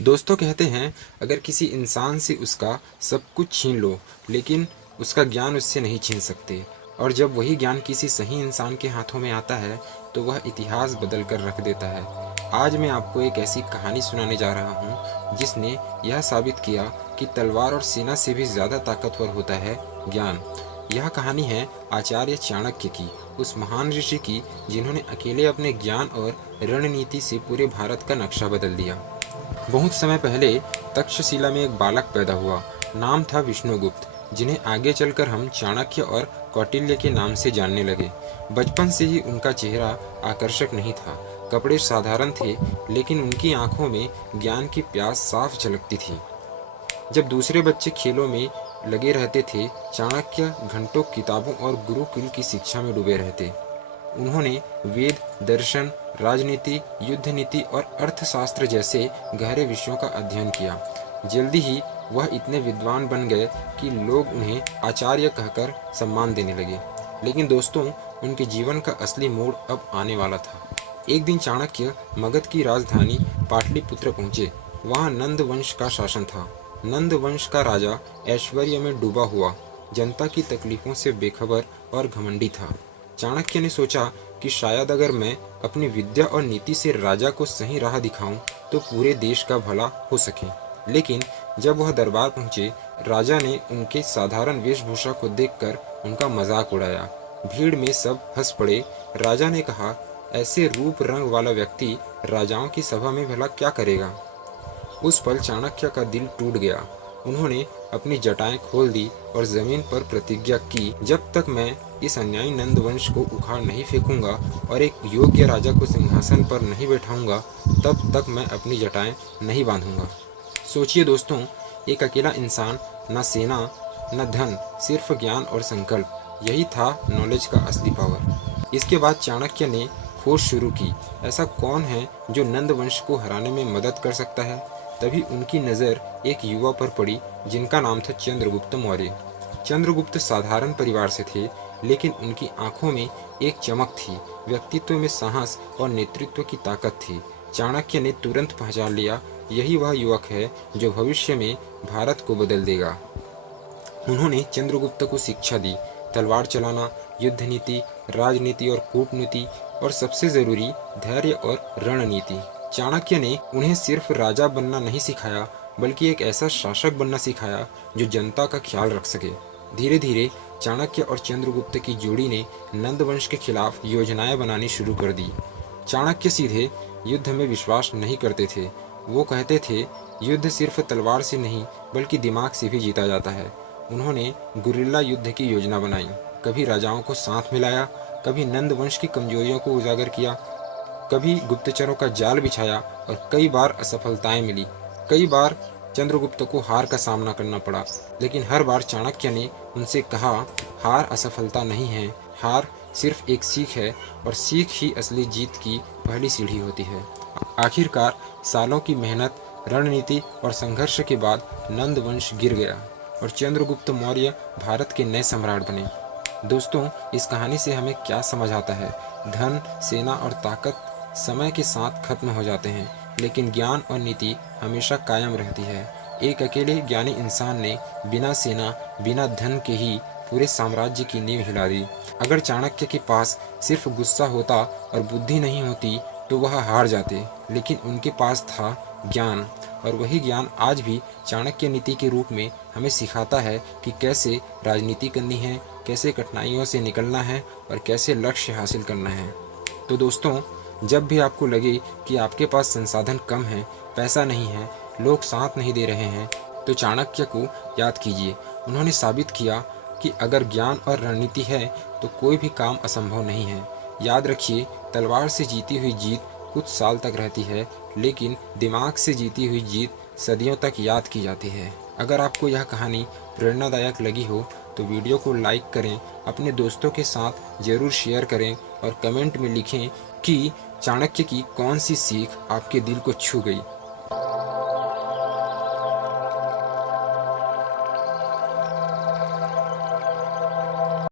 दोस्तों कहते हैं, अगर किसी इंसान से उसका सब कुछ छीन लो लेकिन उसका ज्ञान उससे नहीं छीन सकते, और जब वही ज्ञान किसी सही इंसान के हाथों में आता है तो वह इतिहास बदल कर रख देता है। आज मैं आपको एक ऐसी कहानी सुनाने जा रहा हूँ जिसने यह साबित किया कि तलवार और सेना से भी ज़्यादा ताकतवर होता है ज्ञान। यह कहानी है आचार्य चाणक्य की, उस महान ऋषि की जिन्होंने अकेले अपने ज्ञान और रणनीति से पूरे भारत का नक्शा बदल दिया। बहुत समय पहले तक्षशिला में एक बालक पैदा हुआ। नाम था विष्णुगुप्त, जिन्हें आगे चलकर हम चाणक्य और कौटिल्य के नाम से जानने लगे। बचपन से ही उनका चेहरा आकर्षक नहीं था, कपड़े साधारण थे, लेकिन उनकी आंखों में ज्ञान की प्यास साफ झलकती थी। जब दूसरे बच्चे खेलों में लगे रहते थे, चाणक्य घंटों किताबों और गुरुकुल की शिक्षा में डूबे रहते। उन्होंने वेद, दर्शन, राजनीति, युद्ध नीति और अर्थशास्त्र जैसे गहरे विषयों का अध्ययन किया। जल्दी ही वह इतने विद्वान बन गए कि लोग उन्हें आचार्य कहकर सम्मान देने लगे। लेकिन दोस्तों, उनके जीवन का असली मोड़ अब आने वाला था। एक दिन चाणक्य मगध की राजधानी पाटलिपुत्र पहुंचे। वहां नंद वंश का शासन था। नंद वंश का राजा ऐश्वर्य में डूबा हुआ, जनता की तकलीफों से बेखबर और घमंडी था। चाणक्य ने सोचा कि शायद अगर मैं अपनी विद्या और नीति से राजा को सही राह दिखाऊं तो पूरे देश का भला हो सके। लेकिन जब वह दरबार पहुंचे, राजा ने उनके साधारण वेशभूषा को देखकर उनका मजाक उड़ाया। भीड़ में सब हंस पड़े। राजा ने कहा, ऐसे रूप रंग वाला व्यक्ति राजाओं की सभा में भला क्या करेगा। उस पल चाणक्य का दिल टूट गया। उन्होंने अपनी जटाएं खोल दी और जमीन पर प्रतिज्ञा की, जब तक मैं इस अन्यायी नंद वंश को उखाड़ नहीं फेंकूंगा और एक योग्य राजा को सिंहासन पर नहीं बैठाऊंगा, तब तक मैं अपनी जटाएं नहीं बांधूंगा। सोचिए दोस्तों, एक अकेला इंसान, न सेना न धन, सिर्फ ज्ञान और संकल्प, यही था नॉलेज का असली पावर। इसके बाद चाणक्य ने खोज शुरू की, ऐसा कौन है जो नंद वंश को हराने में मदद कर सकता है। तभी उनकी नज़र एक युवा पर पड़ी जिनका नाम था चंद्रगुप्त मौर्य। चंद्रगुप्त साधारण परिवार से थे, लेकिन उनकी आंखों में एक चमक थी, व्यक्तित्व में साहस और नेतृत्व की ताकत थी। चाणक्य ने तुरंत पहचान लिया, यही वह युवक है जो भविष्य में भारत को बदल देगा। उन्होंने चंद्रगुप्त को शिक्षा दी, तलवार चलाना, युद्ध नीति, राजनीति और कूटनीति, और सबसे जरूरी धैर्य और रणनीति। चाणक्य ने उन्हें सिर्फ राजा बनना नहीं सिखाया, बल्कि एक ऐसा शासक बनना सिखाया जो जनता का ख्याल रख सके। धीरे धीरे चाणक्य और चंद्रगुप्त की जोड़ी ने नंद वंश के खिलाफ योजनाएं बनानी शुरू कर दी। चाणक्य सीधे युद्ध में विश्वास नहीं करते थे। वो कहते थे, युद्ध सिर्फ तलवार से नहीं बल्कि दिमाग से भी जीता जाता है। उन्होंने गुरिल्ला युद्ध की योजना बनाई, कभी राजाओं को साथ मिलाया, कभी नंद वंश की कमजोरियों को उजागर किया, कभी गुप्तचरों का जाल बिछाया, और कई बार असफलताएं मिली। कई बार चंद्रगुप्त को हार का सामना करना पड़ा, लेकिन हर बार चाणक्य ने उनसे कहा, हार असफलता नहीं है, हार सिर्फ एक सीख है, और सीख ही असली जीत की पहली सीढ़ी होती है। आखिरकार सालों की मेहनत, रणनीति और संघर्ष के बाद नंद वंश गिर गया और चंद्रगुप्त मौर्य भारत के नए सम्राट बने। दोस्तों, इस कहानी से हमें क्या समझ आता है? धन, सेना और ताकत समय के साथ खत्म हो जाते हैं, लेकिन ज्ञान और नीति हमेशा कायम रहती है। एक अकेले ज्ञानी इंसान ने बिना सेना, बिना धन के ही पूरे साम्राज्य की नींव हिला दी। अगर चाणक्य के पास सिर्फ गुस्सा होता और बुद्धि नहीं होती तो वह हार जाते, लेकिन उनके पास था ज्ञान, और वही ज्ञान आज भी चाणक्य नीति के रूप में हमें सिखाता है कि कैसे राजनीति करनी है, कैसे कठिनाइयों से निकलना है और कैसे लक्ष्य हासिल करना है। तो दोस्तों, जब भी आपको लगे कि आपके पास संसाधन कम है, पैसा नहीं है, लोग साथ नहीं दे रहे हैं, तो चाणक्य को याद कीजिए। उन्होंने साबित किया कि अगर ज्ञान और रणनीति है तो कोई भी काम असंभव नहीं है। याद रखिए, तलवार से जीती हुई जीत कुछ साल तक रहती है, लेकिन दिमाग से जीती हुई जीत सदियों तक याद की जाती है। अगर आपको यह कहानी प्रेरणादायक लगी हो तो वीडियो को लाइक करें, अपने दोस्तों के साथ ज़रूर शेयर करें और कमेंट में लिखें कि चाणक्य की कौन सी सीख आपके दिल को छू गई।